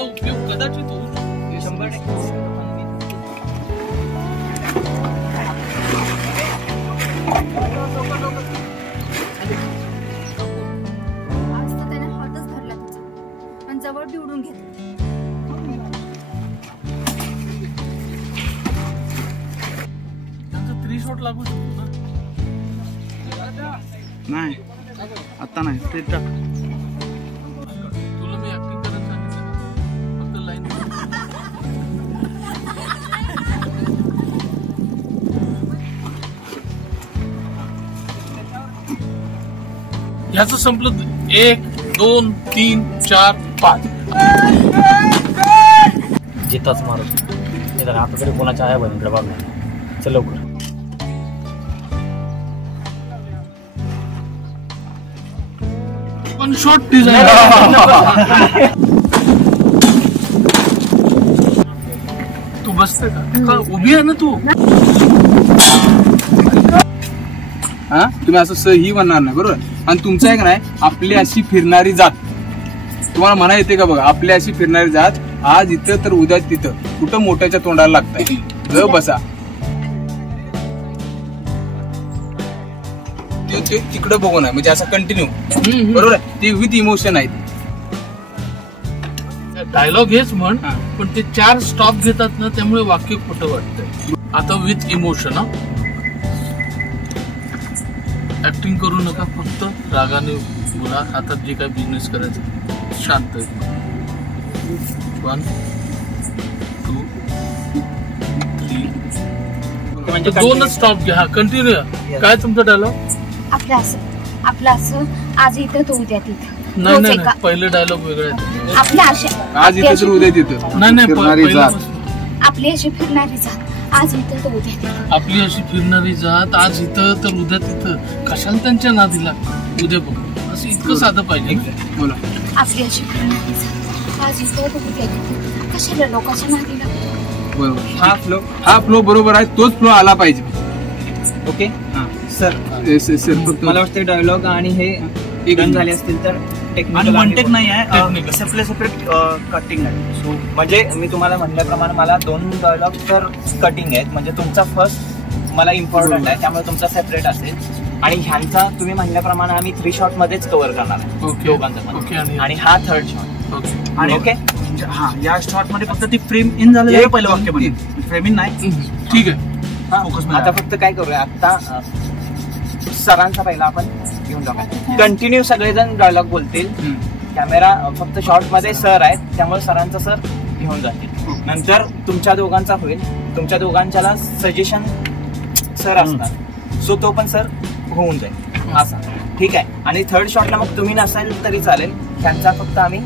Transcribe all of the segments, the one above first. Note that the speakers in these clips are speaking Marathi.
त्याचा उपयोग कदाचित होऊ शकतो. 100% आज तर त्याने हातच धरला तिचा आणि जवळ बिवडून घेतला. त्यांचा 3 शॉट लागू शकतो ना. नाही आता नाही ते टाक. तुला मी ऍक्टिंग करायला सांगितलं ना, फक्त लाईन ह्याचं संपलं. 1 2 3 4 5 जिताच माणूस नाही आता तरी कोणाच्या आहे बहिणीकडे बघणार. चल लवकर. पण शॉट डिझाईन तू बसते का उभी आहे ना तू. हा तुम्ही असं सही म्हणणार नाही बरोबर. आणि तुमचं आहे का नाही आपली अशी फिरणारी जात. तुम्हाला म्हणा येते का बघा आपली अशी फिरणारी जात. आज इथं तर उद्या तिथं कुठं मोठ्याच्या तोंडाला लागताय. ग बसा ते तिकडं बघून आहे म्हणजे असं कंटिन्यू बरोबर आहे. ते विथ इमोशन आहे. डायलॉग हेच म्हण पण ते 4 स्टॉप घेतात ना त्यामुळे वाक्य खोटं वाटतंय. आता विथ इमोशन हा ऍक्टिंग करू नका. फक्त रागाने बोला. हातात जे काय बिझनेस करायचं शांत. 1 2 3 2च स्टॉप घ्या. कंटिन्यू. काय तुमचा डायलॉग. आपलं असं आज इथं तो उद्या तिथं. नाही नाही नाही, पहिले डायलॉग वेगळे आहेत. आपल्या अशा आज इथं तर उद्या तिथं. नाही नाही फिरणारी जात. आपली अशी फिरणारी जात आज इथं तो उद्या तिथं. आपली अशी फिरणारी जात आज इथं तर उद्या तिथं. कशाला त्यांच्या नादीला उद्या बघू असं इतकं साधं पाहिजे. बोला. आपली अशी फिरणारी जात आज इथं तो उद्या तिथं. कशाला लोकांच्या नादीला. बरोबर. हा फ्लो बरोबर आहे. तोच फ्लो आला पाहिजे. Okay sir. सर फक्त मला वाटतं डायलॉग आणि हे डन झाले असतील तर टेक्निकल वन टेक नाही आहे. Technical. सेपरेट कटिंग आहे. सो म्हणजे मी तुम्हाला म्हटल्याप्रमाणे मला 2 डायलॉग तर कटिंग आहेत. म्हणजे तुमचा फर्स्ट मला इम्पॉर्टंट आहे त्यामुळे तुमचा सेपरेट असेल. आणि ह्यांचा तुम्ही म्हणल्याप्रमाणे आम्ही 3 शॉट मध्येच कव्हर करणार आहे ओके दोघांचा ओके. पण. आणि हा 3rd शॉट. ओके आणि ओके हा या शॉर्ट मध्ये फक्त ती फ्रेम इन झालेलं आहे पहिलं वाक्य मध्ये. फ्रेमिंग नाही. ठीक आहे. फोकस आता फक्त काय करूया आता सरांचा पहिला आपण घेऊन टाकूया. कंटिन्यू सगळेजण डायलॉग बोलतील. कॅमेरा फक्त शॉर्ट मध्ये सर आहेत त्यामुळे सरांचा सर घेऊन जातील. नंतर तुमच्या दोघांचा होईल. तुमच्या दोघांच्याला सजेशन सर असणार. सो तो पण सर होऊन जाईल असा. ठीक आहे. आणि 3rd शॉटला मग तुम्ही नसाल तरी चालेल. त्यांचा फक्त आम्ही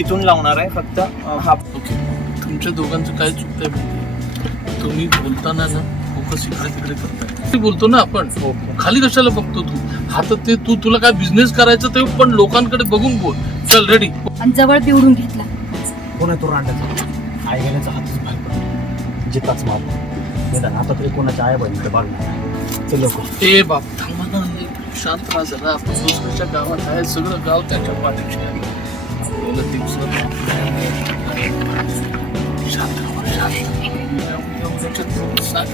इथून लावणार आहे फक्त हा. ओके. तुमच्या दोघांचं काय चुकतंय माहिती. तुम्ही बोलताना ना फोकस इकडे तिकडे करताय. बोलतो ना आपण खाली कशाला बघतो तू. हातात ते तुला काय बिझनेस करायचं ते पण लोकांकडे बघून बोल. चल रेडी. आणि जवळ बिवडून घेतला. कोण आहे तो रांडाचा. आई गेल्याचा हातच बाहेर पडला. जिताच मारला. आता तरी कोणाच्या आहे बहिणीकडे बघणार. चल लवकर. ए बाप थांबा ना. शांत राहा जरा. आपण दुसऱ्याच्या गावात आहे. सगळं गाव त्याच्या पाठीशी आहे. आपल्याला दिवसात शांत राहा. शांत.